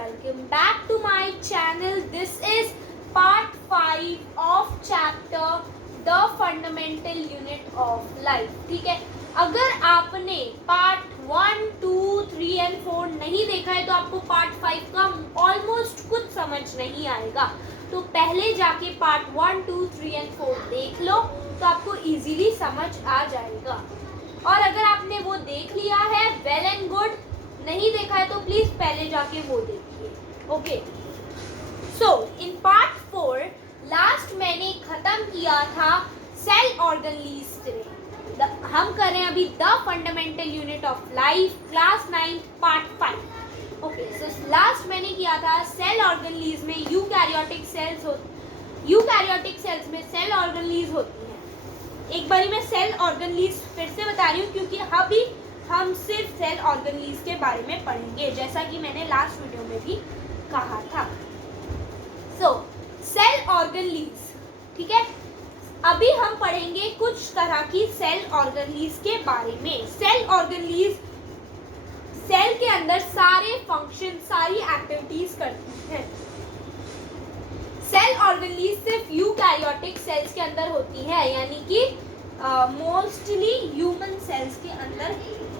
welcome back to my channel. This is part 5 of chapter The Fundamental Unit of Life. ठीक है, अगर आपने part 1, 2, 3 and 4 नहीं देखा है तो आपको पार्ट 5 का ऑलमोस्ट कुछ समझ नहीं आएगा. तो पहले जाके पार्ट 1, 2, 3 एंड 4 देख लो तो आपको इजीली समझ आ जाएगा. और अगर आपने वो देख लिया है वेल एंड गुड, नहीं देखा है तो प्लीज पहले जाके वो देखिए. Okay, so in part 4 last मैंने खत्म किया था सेल ऑर्गेनलीज से. हम कर रहे हैं अभी the fundamental unit of life, class 9 part 5. Okay, so last मैंने किया था सेल ऑर्गेनलीज में यूकैरियोटिक सेल्स में सेल ऑर्गेनलीज होती है. एक बारी मैं सेल ऑर्गेनलीज फिर से बता रही हूँ क्योंकि अभी हम सिर्फ सेल ऑर्गेनलीज के बारे में पढ़ेंगे जैसा कि मैंने लास्ट वीडियो में भी कहा था. सो सेल ऑर्गेनलीज, ठीक है, अभी हम पढ़ेंगे कुछ तरह की सेल ऑर्गेनलीज के बारे में. सेल ऑर्गेनलीज सेल के अंदर सारे फंक्शन, सारी एक्टिविटीज करती हैं. सेल ऑर्गेनलीज सिर्फ यूकैरियोटिक सेल्स के अंदर होती है, यानी कि मोस्टली ह्यूमन सेल्स के अंदर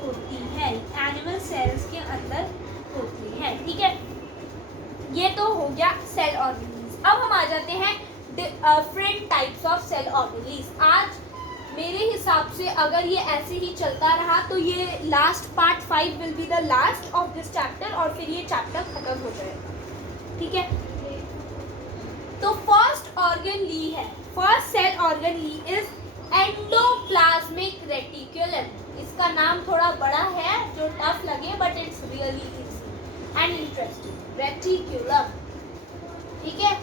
होती है, एनिमल सेल्स के अंदर होती है. ठीक है, ये तो हो गया सेल ऑर्गेनलीज. अब हम आ जाते हैं different types of cell organelles. आज मेरे हिसाब से अगर ये ऐसे ही चलता रहा तो ये last part 5 will be the last of this chapter और फिर ये चैप्टर खत्म हो जाएगा. ठीक है, तो फर्स्ट ऑर्गेनली है, first cell organelle is endoplasmic reticulum. इसका नाम थोड़ा बड़ा है जो टफ लगे but it's really easy and interesting. Reticulum, ठीक है,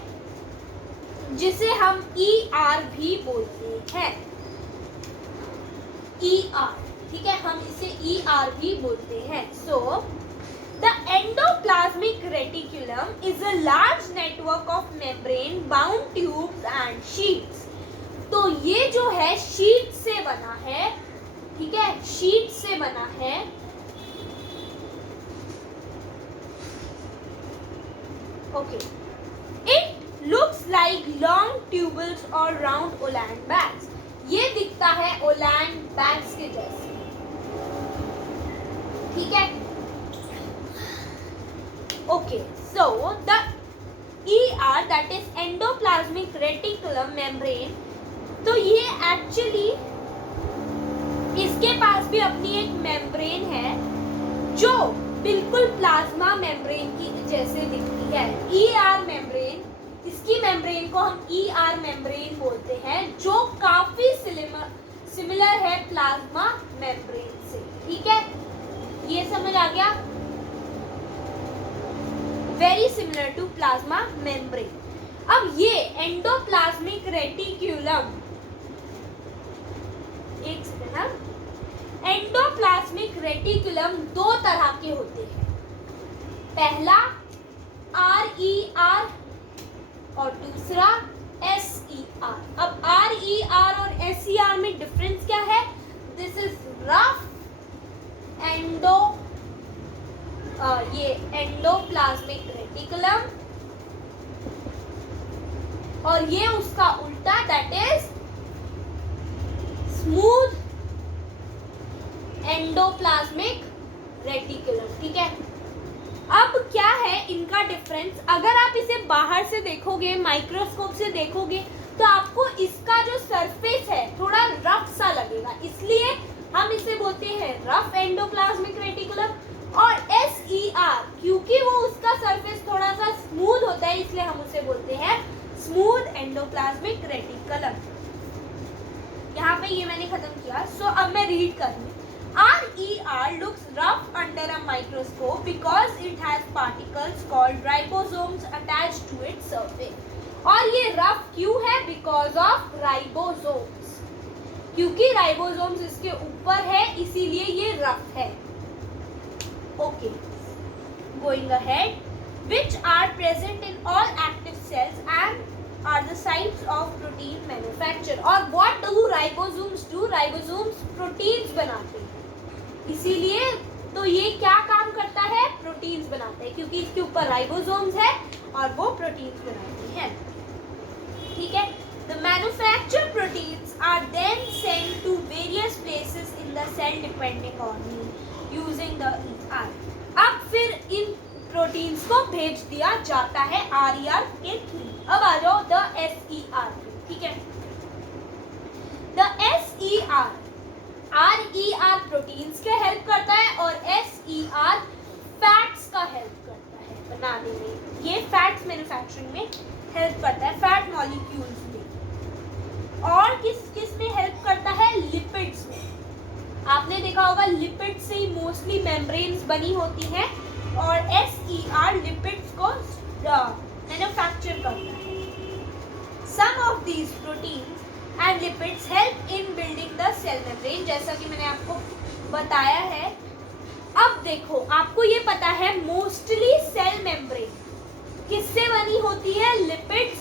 जिसे हम ER भी बोलते हैं. ER, ठीक है, हम इसे ER भी बोलते हैं. सो the endoplasmic reticulum is a large network of membrane bound tubes and sheets. तो ये जो है शीट से बना है, ठीक है, शीट से बना है. Okay, it looks like long tubules or round Oland bags. ये दिखता है Oland bags के जैसे. ठीक है, okay, so the ER, that is endoplasmic reticulum membrane, तो ये एक्चुअली इसके पास भी अपनी एक मेम्ब्रेन है जो बिल्कुल प्लाज्मा मेम्ब्रेन की जैसे दिखती है. ER मेम्ब्रेन, इसकी मेम्ब्रेन को हम ER मेम्ब्रेन बोलते हैं जो काफी सिमिलर है प्लाज्मा मेम्ब्रेन से. ठीक है, ये समझ आ गया, very similar to plasma membrane. अब ये एंडोप्लाज्मिक रेटिक्यूलम, एक सेकंड, हाँ, एंडोप्लाज्मिक रेटिक्यूलम दो तरह के होते हैं. पहला RER और दूसरा SER. अब RER और SER में डिफरेंस क्या है? दिस इज रफ ये एंडोप्लाज्मिक रेटिकुलम और ये उसका उल्टा, that is smooth endoplasmic reticulum. ठीक है, अब क्या है इनका डिफरेंस? अगर आप इसे बाहर से देखोगे, माइक्रोस्कोप से देखोगे तो आपको इसका जो सरफेस है थोड़ा रफ सा लगेगा, इसलिए हम इसे बोलते हैं रफ एंडोप्लाज्मिक रेटिकुलम. और SER, क्योंकि वो उसका सरफेस थोड़ा सा स्मूथ होता है इसलिए हम उसे बोलते हैं स्मूथ एंडोप्लाज्मिक रेटिकुलम. यहाँ पे ये मैंने खत्म किया. सो अब मैं रीड कर लूँ. RER looks rough under a microscope because it has particles called ribosomes attached to its surface. और ये रफ क्यों है? Because of ribosomes, क्योंकि राइबोसोम्स इसके ऊपर है इसीलिए ये रफ है. Okay, going ahead, which are present in all active cells and are the sites of protein manufacture. और what do ribosomes do? Ribosomes proteins बनाते हैं, इसीलिए तो ये क्या काम करता है, प्रोटीन्स बनाता है, क्योंकि इसके ऊपर राइबोसोम्स है और वो प्रोटीन्स बनाते हैं, ठीक है। The manufactured proteins are then sent to various places in the cell depending on using the ER. अब फिर इन प्रोटीन्स को भेज दिया जाता है RER के थ्रू। अब आ जाओ the SER, ठीक है। The SER RER प्रोटीन्स के हेल्प करता है और SER फैट्स का हेल्प करता है बनाने में। ये फैट्स मैन्युफैक्चरिंग में हेल्प करता है, फैट मॉलिक्यूल्स में। और किस में हेल्प करता है, लिपिड्स में। आपने देखा होगा लिपिड से ही मोस्टली मेम्ब्रेन्स बनी होती हैं और SER लिपिड्स को मैन्युफैक्चर करता है। Some of these proteins and lipids help in building the cell membrane, जैसा कि मैंने आपको बताया है। अब देखो, आपको ये पता है मोस्टली सेल मेम्ब्रेन किससे बनी होती है, लिपिड्स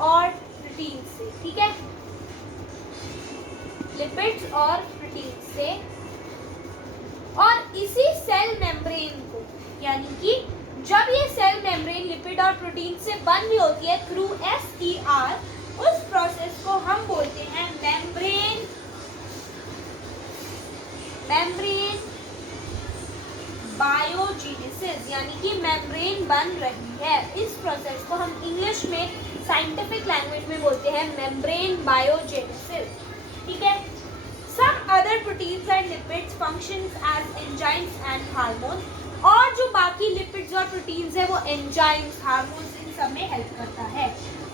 और प्रोटीन से, ठीक है, लिपिड्स और प्रोटीन से। और इसी सेल मेम्ब्रेन को, यानी कि जब ये सेल मेम्ब्रेन लिपिड और प्रोटीन से बन रही होती है थ्रू SER, उस प्रोसेस को हम बोलते हैं मेम्ब्रेन बायोजेनेसिस, यानी कि मेम्ब्रेन बन रही है। इस प्रोसेस को हम इंग्लिश में साइंटिफिक लैंग्वेज में बोलते हैं मेम्ब्रेन बायोजेनेसिस, ठीक है। Some other proteins and lipids functions as enzymes and hormones, और जो बाकी लिपिड्स और प्रोटीन्स है वो एंजाइम्स, हार्मोन्स, इन सब में हेल्प करता है।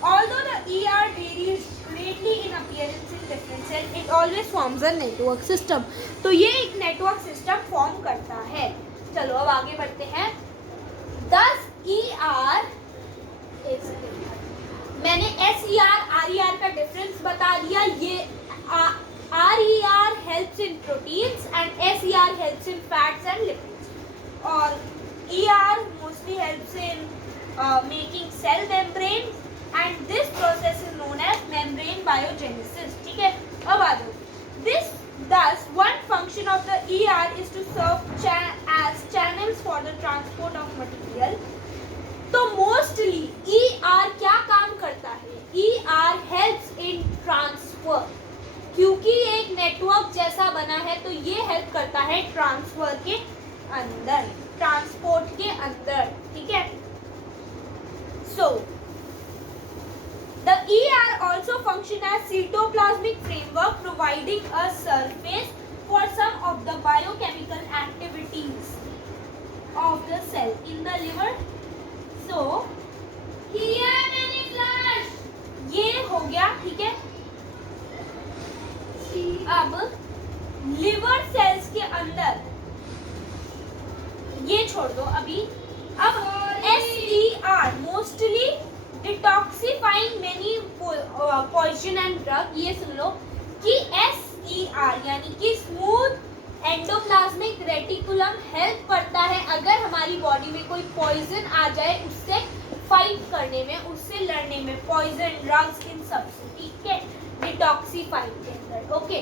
Although the ER varies greatly in appearance in different cells, it always forms a network system. तो ये एक नेटवर्क सिस्टम फॉर्म करता है। चलो अब आगे बढ़ते हैं। Thus ER, एक सेकेंड, मैंने SER RER का डिफरेंस बता दिया। ये RER helps in proteins and SER helps in fats and lipids, और ER mostly helps in making cell membrane and this process is known as membrane biogenesis, ठीक है। अब आ जाओ। Thus one function of the ER is to serve as channels for the transport of material. तो mostly ER क्या काम करता है, ER helps in transfer, क्योंकि एक नेटवर्क जैसा बना है तो ये हेल्प करता है ट्रांसफर के अंदर, ट्रांसपोर्ट के अंदर, ठीक है। So the ER also function as cytoplasmic framework, providing a surface for some of the biochemical activities of the cell in the liver. So here मैंने flash, ये हो गया, ठीक है। अब लिवर सेल्स के अंदर ये छोड़ दो अभी। अब SER mostly detoxifying many poison and drug. ये सुन लो कि SER यानी कि स्मूथ एंडोप्लाज्मिक रेटिकुलम हेल्प करता है अगर हमारी बॉडी में कोई पॉइजन आ जाए उससे फाइट करने में, उससे लड़ने में, पॉइजन ड्रग्स इन सब से, ठीक है, डिटॉक्सिफाइंग के अंदर। ओके,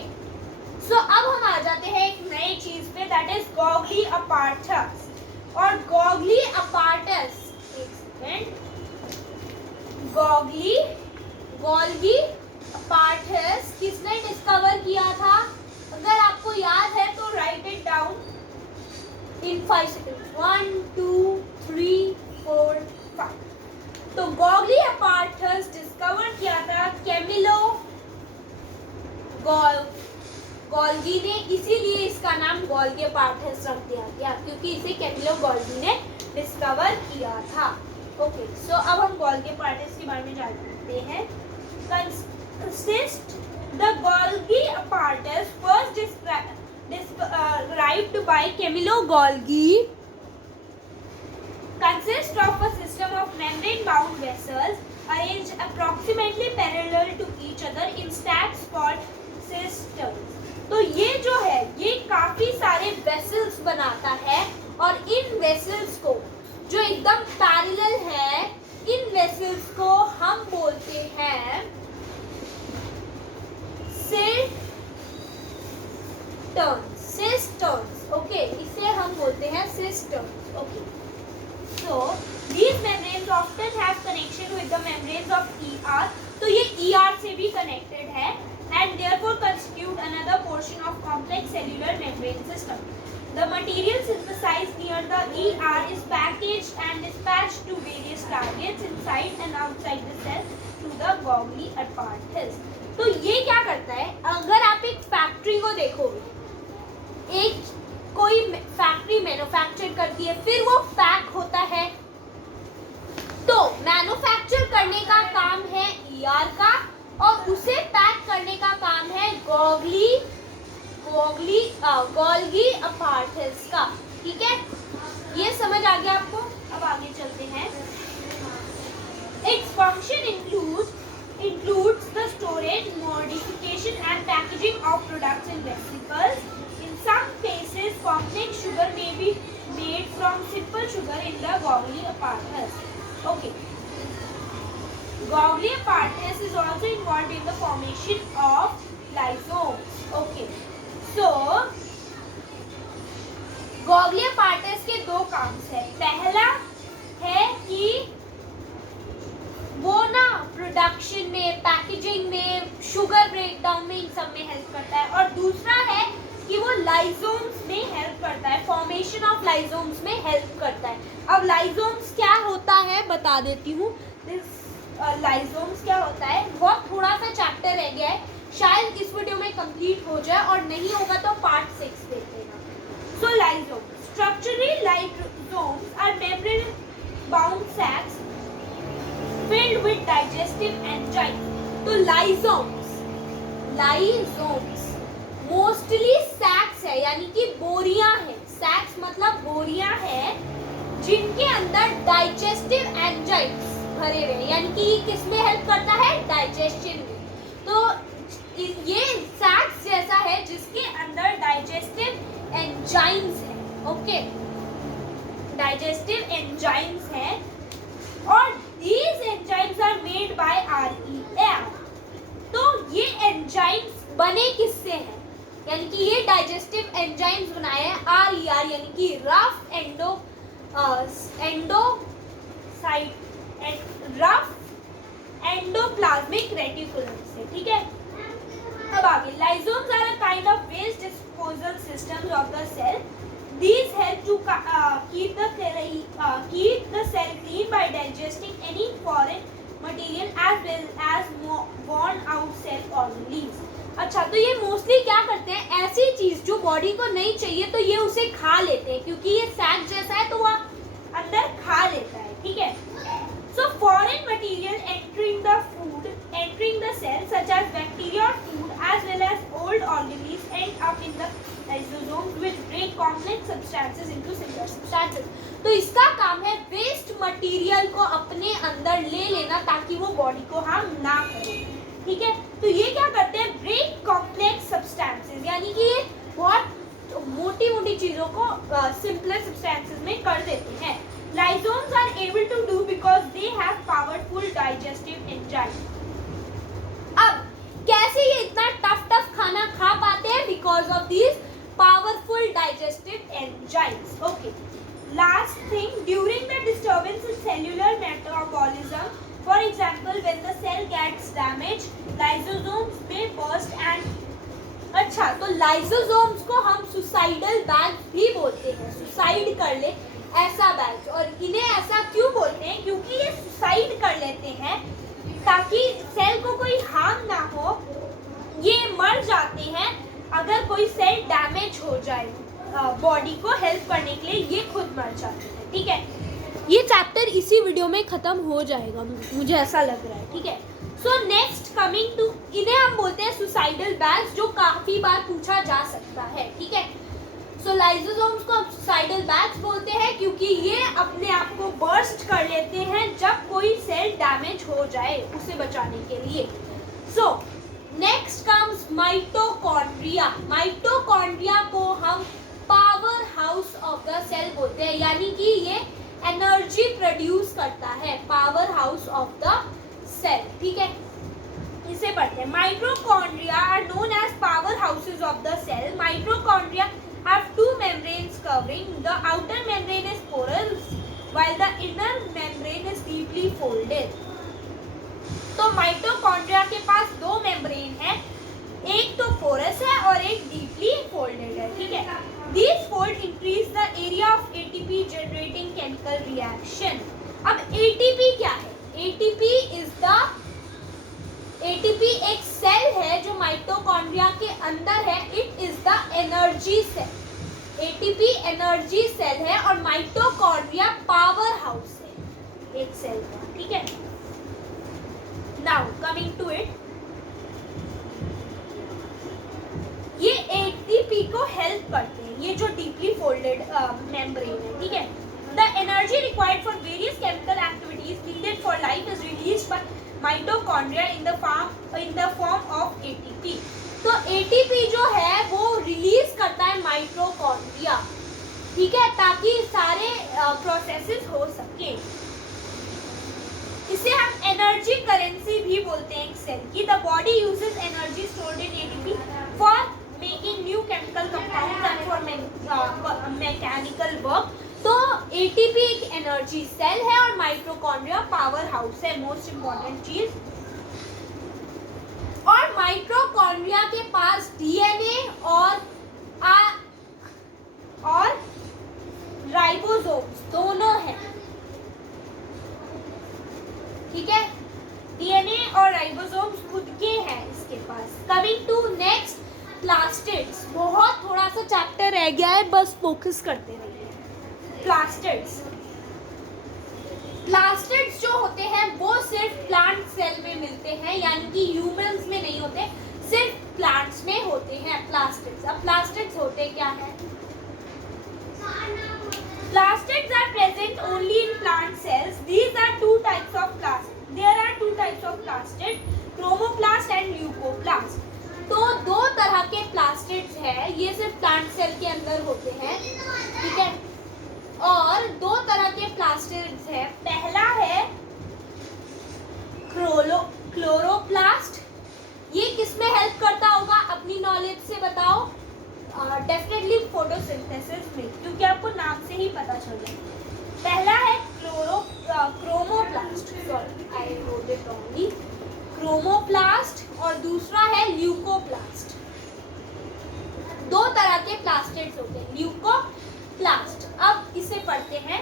सो अब हम आ जाते हैं एक नई चीज पे, दैट इज गॉगली अपार्टस। और गॉगली अपार्टस, एक सेकेंड, गॉगली अपार्टस किसने डिस्कवर किया था? अगर आपको याद है तो write it down in 5 seconds. 1 2 3 4 5। तो गॉगली अपार्टस डिस्कवर किया था कैमिलो गोल्गी ने, इसीलिए इसका नाम गॉल्गी अपार्टस रख दिया गया क्योंकि इसे कैमिलो गोल्गी ने डिस्कवर किया था। ओके, सो अब हम गॉल्गी अपार्टस के बारे में जानते हैं। The Golgi apparatus first described by Camillo Golgi consists of a system of membrane-bound vessels arranged approximately parallel to each other in stacks called cisterns. तो ये जो है ये काफी सारे वेसल्स बनाता है और इन वेसल्स को जो एकदम पैरेलल है, इन वेसल्स को हम बोलते हैं सिस्टर्न्स। ओके, इसे हम membranes often have connection with the membranes of ER. तो ये ER से भी connected है and therefore constitute another portion of complex cellular membrane system. The material synthesized near the ER is packaged and dispatched to various targets inside and outside the cell through the Golgi apparatus. तो ये क्या करता है, अगर आप एक factory को देखोगे, एक कोई फैक्ट्री मैन्युफैक्चर करती है, फिर वो पैक होता है, तो मैन्युफैक्चर करने का काम है ईआर का और उसे पैक करने का काम है गोल्गी अपार्थस का. ठीक है, ये समझ आ गया आपको. अब आगे चलते हैं. Its function includes the storage, modification and packaging of products in vesicles. In some cases, complex sugar may be made from simple sugar in the Golgi apparatus. Okay. Golgi apparatus is also involved in the formation of lysosomes. Okay. So, Golgi apparatus के दो काम है. पहला है कि वो ना production में, पैकेजिंग में, शुगर ब्रेकडाउन में, इन सब में हेल्प करता है. और दूसरा है कि वो लाइजोम्स में हेल्प करता है, फॉर्मेशन ऑफ लाइजोम्स में हेल्प करता है. अब लाइजोम्स क्या होता है बता देती हूँ. लाइजोम्स क्या होता है, बहुत थोड़ा सा चैप्टर रह गया है, शायद इस वीडियो में कंप्लीट हो जाए और नहीं होगा तो पार्ट 6 देख लेना. So lysosomes, structurally lysosomes are membrane bound sacs filled with digestive enzymes. तो लाइजोम्स मोस्टली सैक्स है, यानी कि बोरियां है. सैक्स मतलब बोरियां है जिनके अंदर डाइजेस्टिव एंजाइम्स भरे हुए हैं, यानी कि किस में हेल्प करता है, डाइजेशन में. तो ये सैक्स जैसा है जिसके अंदर डाइजेस्टिव एंजाइम्स है. ओके, डाइजेस्टिव एंजाइम्स है और these enzymes are made by RER. तो ये एंजाइम्स बने किससे हैं, यानी कि ये डाइजेस्टिव एंजाइम्स बनाए हैं RER, यानी कि रफ एंडोप्लाज्मिक रेटिकुलम से. ठीक है, अब आगे. Lysosomes are a kind of waste disposal systems of the cell. These help to keep the cell clean by digesting any foreign material as well as worn out cell organelles. अच्छा, तो ये mostly क्या करते हैं, ऐसी चीज जो body को नहीं चाहिए तो ये उसे खा लेते हैं, क्योंकि ये सैक जैसा है तो वो अंदर खा लेता है. ठीक है. So foreign material entering the cell such as bacteria or food as well as old organelles end up in the lysosomes which break complex substances into simpler substances. तो इसका काम है वेस्ट मटेरियल को अपने अंदर ले लेना ताकि वो बॉडी को हार्म ना करे. ठीक है, तो ये क्या करते हैं, ब्रेक कॉम्प्लेक्स सब्सटेंसेस, यानी कि ये बहुत मोटी मोटी चीजों को सिंपलर सब्सटेंसेस में कर देते हैं. Lysosomes are able to do because they have powerful digestive enzymes. अब कैसे ये इतना टफ खाना खा पाते हैं, because of these powerful digestive enzymes. Okay. Last thing, during the disturbance in cellular metabolism, for example, when the cell gets damaged, lysosomes may burst and अच्छा, तो लाइसोसोम्स को हम सुसाइडल बैग भी बोलते हैं. सुसाइड कर ले ऐसा बैग. और इन्हें ऐसा क्यों बोलते हैं, क्योंकि ये सुसाइड कर लेते हैं ताकि सेल को कोई हार्म ना हो. ये मर जाते हैं अगर कोई सेल डैमेज हो जाए, बॉडी को हेल्प करने के लिए ये खुद मर जाते हैं. ठीक है, ये चैप्टर इसी वीडियो में खत्म हो जाएगा, मुझे ऐसा लग रहा है. ठीक है, सो नेक्स्ट कमिंग टू, इन्हें हम बोलते हैं सुसाइडल बैग्स, जो काफी बार पूछा जा सकता है. ठीक है, सो लाइसोसोम्स को हम सुसाइडल बैग्स बोलते हैं क्योंकि ये अपने आप को बर्स्ट कर लेते हैं जब कोई सेल डैमेज हो जाए उसे बचाने के लिए. So next comes mitochondria. Mitochondria को हम powerhouse of the cell बोलते हैं, यानी कि ये एनर्जी प्रोड्यूस करता है, powerhouse of the cell. ठीक है, इसे पढ़ते हैं. Mitochondria are known as powerhouses of the cell. Mitochondria have two membranes covering. The outer membrane is porous while the inner membrane is deeply folded. तो mitochondria के पास दो membrane है, एक तो पोरस है और एक डीपली फोल्डेड है, ठीक है। These fold increase the area of ATP generating chemical reaction. अब ATP क्या है? ATP एक सेल है जो माइटोकॉन्ड्रिया के अंदर है। It is the energy cell. ATP energy cell है और माइटोकॉन्ड्रिया पावर हाउस है एक सेल का, ठीक है। नाउ कमिंग टू इट, ये ATP को हेल्प करते हैं, ये जो डीपली फोल्डेड मेम्ब्रेन है, ठीक है। The energy required for various chemical activities needed for life is released by mitochondria in the form of ATP। तो ATP जो है वो रिलीज करता है माइटोकॉन्ड्रिया, ठीक है, ताकि सारे प्रोसेसेस हो सके। इसे हम एनर्जी करेंसी भी बोलते हैं एक सेल की। The body uses energy stored in ATP for making new chemical compounds and for mechanical work. तो ATP एक एनर्जी सेल है और माइटोकॉन्ड्रिया पावर हाउस है, मोस्ट इम्पोर्टेंट चीज। और माइटोकॉन्ड्रिया के पास DNA और राइबोसोम्स दोनों हैं, ठीक है। DNA और राइबोसोम्स खुद के हैं इसके पास। Coming to next, plastids. बहुत थोड़ा सा चैप्टर रह गया है, बस फोकस करते रहिए। प्लास्टिड्स जो होते हैं वो सिर्फ प्लांट सेल में मिलते हैं, यानी कि ह्यूमंस में नहीं होते, सिर्फ प्लांट्स में होते हैं प्लास्टिड्स। अब प्लास्टिड्स होते क्या हैं? Plastids are present only in plant cells. These are two types of plastids. There are two types of plastid, chromoplast and leucoplast. तो दो तरह के प्लास्टिड्स हैं, ये सिर्फ प्लांट सेल के अंदर होते हैं, ठीक है। और दो तरह के प्लास्टिड्स हैं, पहला है क्लोरोप्लास्ट। ये किसमें हेल्प करता होगा अपनी नॉलेज से बताओ? डेफिनेटली फोटोसिंथेसिस में, क्योंकि आपको नाम से ही पता चल जाए। पहला है chromoplast, sorry I wrote it wrongly, chromoplast, और दूसरा है ल्यूकोप्लास्ट। दो तरह के प्लास्टिड्स होते हैं, ल्यूकोप्लास्ट। अब इसे पढ़ते हैं।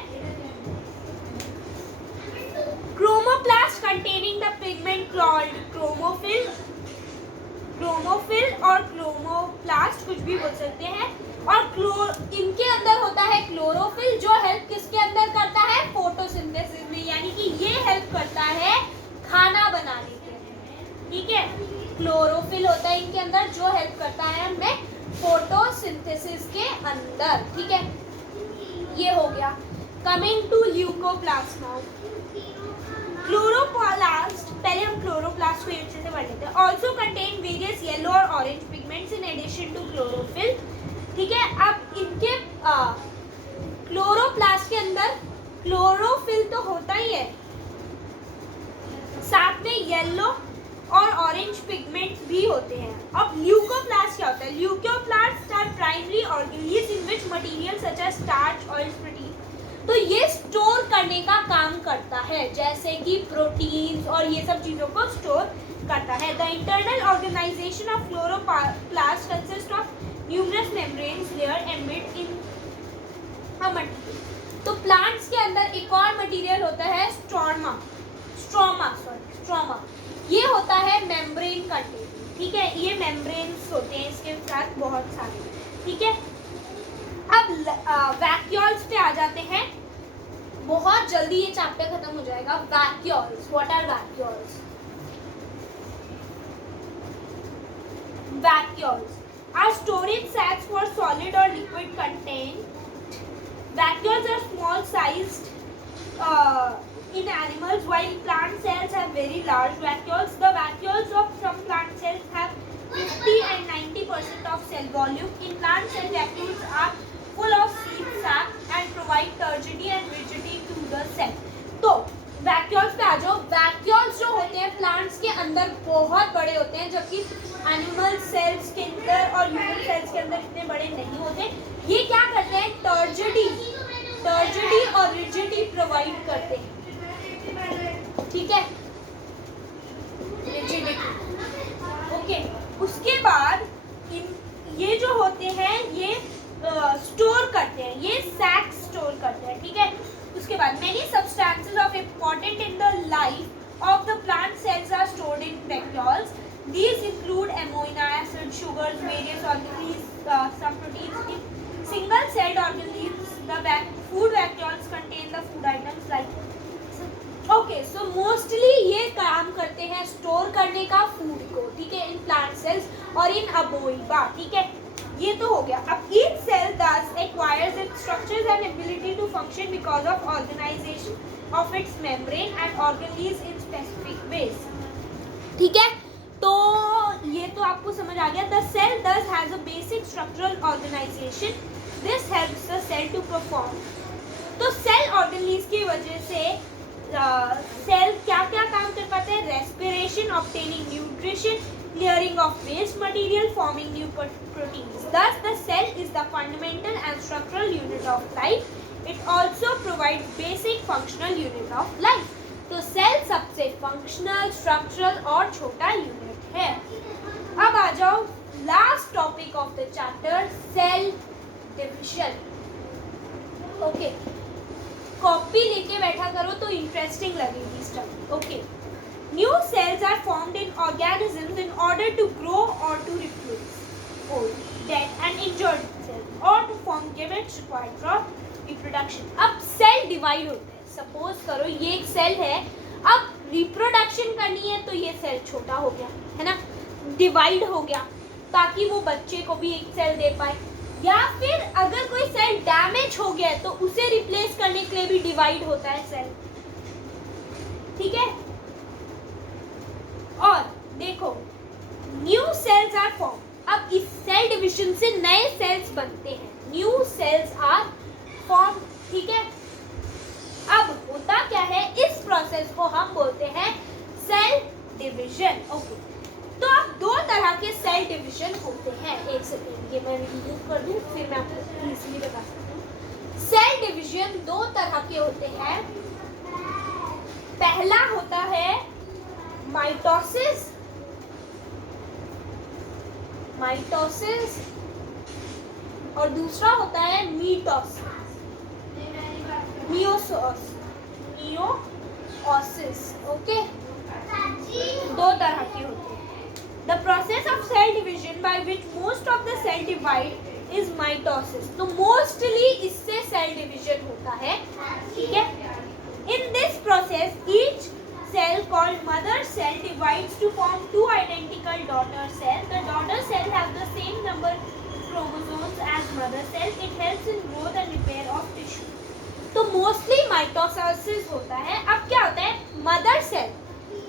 Chromoplast containing the pigment called chromophil और क्रोमोप्लास्ट, कुछ भी बोल सकते हैं। और इनके अंदर होता है क्लोरोफिल, जो हेल्प किसके अंदर करता है? फोटोसिंथेसिस में, यानी कि ये हेल्प करता है खाना बनाने के, ठीक है। क्लोरोफिल होता है इनके अंदर जो हेल्प करता है हमें फोटोसिंथेसिस के अंदर, ठीक है। ये हो गया। Coming to leucoplast now. Chloroplast, पहले हम क्लोरोप्लास्ट को अच्छे से पढ़ लेते हैं। ऑल्सो कंटेन वेरियस येलो और orange pigments in addition to chlorophyll, ठीक है। अब इनके क्लोरोप्लास्ट के अंदर क्लोरोफिल तो होता ही है, साथ में येलो और ऑरेंज पिगमेंट्स भी होते हैं। अब ल्यूकोप्लास्ट क्या होता है? Leucoplast are primary organelles in which material such as starch, oils, protein, तो ये स्टोर करने का काम करता है, जैसे कि प्रोटीन्स और ये सब चीजों को स्टोर करता है। The internal organisation of chloroplast consist of numerous membranes layer embed in a material. तो प्लांट्स के अंदर एक और मटेरियल होता है स्ट्रोमा। ये होता है मेम्ब्रेन कंटेनिंग, ठीक है। ये मेम्ब्रेन्स होते हैं इसके साथ बहुत सारे, ठीक है। अब वैक्यूल्स पे आ जाते हैं, बहुत जल्दी ये चैप्टर खत्म हो जाएगा। Vacuoles, what are vacuoles? Vacuoles are storage sacs for solid or liquid content. Vacuoles are small sized in animals, while plant cells have very large vacuoles. The vacuoles of some plant cells have 50 and 90% of cell volume. In plant cell, vacuoles are full of seed sac and provide turgidity and rigidity to the cell. तो vacuoles पे आ जाओ। Vacuoles जो होते हैं plants के अंदर बहुत बड़े होते हैं, जबकि एनिमल सेल्स के अंदर और ह्यूमन सेल्स के अंदर इतने बड़े नहीं होते। ये क्या करते हैं? टर्जिडी, टर्जिडी और रिजिडिटी प्रोवाइड करते हैं, ठीक है, रिजिडिटी। ओके, उसके बाद ये जो होते हैं ये स्टोर करते हैं, ये सैक स्टोर करते हैं, ठीक है। उसके बाद many substances of important in the life of the plant cells are stored in vacuoles. These include amino acids, sugars, various organelles, some proteins. In single-celled organelles, the food vacuoles contain the food items like. Okay, so mostly ये काम करते हैं store करने का food को, ठीक है, in plant cells और इन अबोइबा, ठीक है, ये तो हो गया। अब each cell thus acquires its structures and ability to function because of organization of its membrane and organelles in specific ways, ठीक है। तो ये तो आपको समझ आ गया। The cell thus has a basic structural organization. This helps the cell to perform. तो सेल ऑर्गेनलीज की वजह से सेल क्या क्या काम कर पाते हैं? Respiration, obtaining nutrition, clearing of waste material, forming new proteins. Thus the cell is the fundamental and structural unit of life. It also provides basic functional unit of life. तो सेल सबसे functional, structural और छोटा unit है। अब आ जाओ last topic of the chapter, cell division. Okay, copy लेके बैठा करो तो इंटरेस्टिंग लगेगी study. Okay, new cells are formed in organisms in order to grow और to reproduce old, dead and injured cells और to form gametes required for reproduction. अब cell divide होते हैं। सपोज करो ये एक सेल है, अब रिप्रोडक्शन करनी है तो ये सेल छोटा हो गया, है ना, डिवाइड हो गया ताकि वो बच्चे को भी एक सेल दे पाए। या फिर अगर कोई सेल डैमेज हो गया है तो उसे रिप्लेस करने के लिए भी डिवाइड होता है सेल, ठीक है। और देखो न्यू सेल्स आर फॉर्म। अब इस सेल डिविजन से नए सेल्स बनते हैं, न्यू सेल्स आर फॉर्म, ठीक है। अब होता क्या है, इस प्रोसेस को हम बोलते हैं सेल डिवीजन। ओके, तो अब दो तरह के सेल डिवीजन होते हैं। एक सेकेंड, ये मैं रिव्यू कर दूं फिर मैं आपको इजीली बता सकती हूँ। सेल डिवीजन दो तरह के होते हैं। पहला होता है माइटोसिस, और दूसरा होता है मीटोसिस, मियोसिस। ओके, दो तरह की होती है। The process of cell division by which most of the cell divide is mitosis. तो मोस्टली इससे सेल डिवीजन होता है, ठीक है। In this process each cell called mother cell divides to form two identical daughter cells. The daughter cell have the same number chromosomes as mother cell. It helps in growth and repair of tissue. तो mostly mitosis होता है। अब क्या होता है, mother cell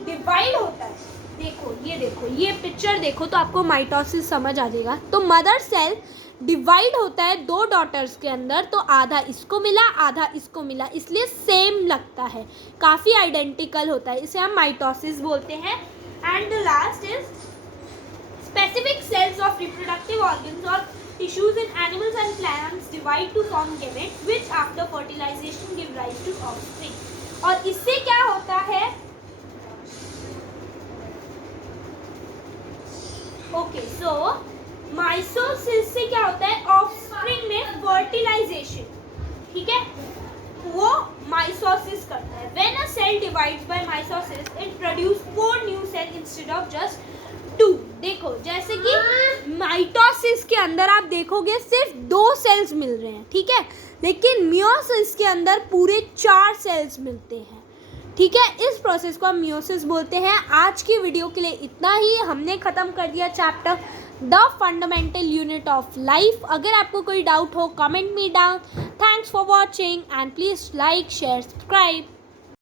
divide होता है। देखो ये पिक्चर देखो तो आपको माइटोसिस समझ आ जाएगा। तो मदर सेल डिवाइड होता है दो डॉटर्स के अंदर, तो आधा इसको मिला आधा इसको मिला, इसलिए सेम लगता है, काफ़ी आइडेंटिकल होता है, इसे हम माइटोसिस बोलते हैं। And the last is specific sales of reproductive organs और tissues in animals and plants divide to form gametes which after fertilization give rise to offspring. और इससे क्या होता है, ओके, सो माइटोसिस से क्या होता है, ऑफस्प्रिंग में फर्टिलाइजेशन, ठीक है, वो माइटोसिस करता है। When a cell divides by mitosis it produce 4 new cell instead of just 2। देखो जैसे कि माइटोसिस के अंदर आप देखोगे सिर्फ 2 सेल्स मिल रहे हैं, ठीक है, लेकिन मियोसिस के अंदर पूरे 4 सेल्स मिलते हैं, ठीक है। इस प्रोसेस को हम मियोसिस बोलते हैं। आज की वीडियो के लिए इतना ही, हमने ख़त्म कर दिया chapter the fundamental unit of life. अगर आपको कोई डाउट हो comment me down. Thanks for watching and please like share subscribe.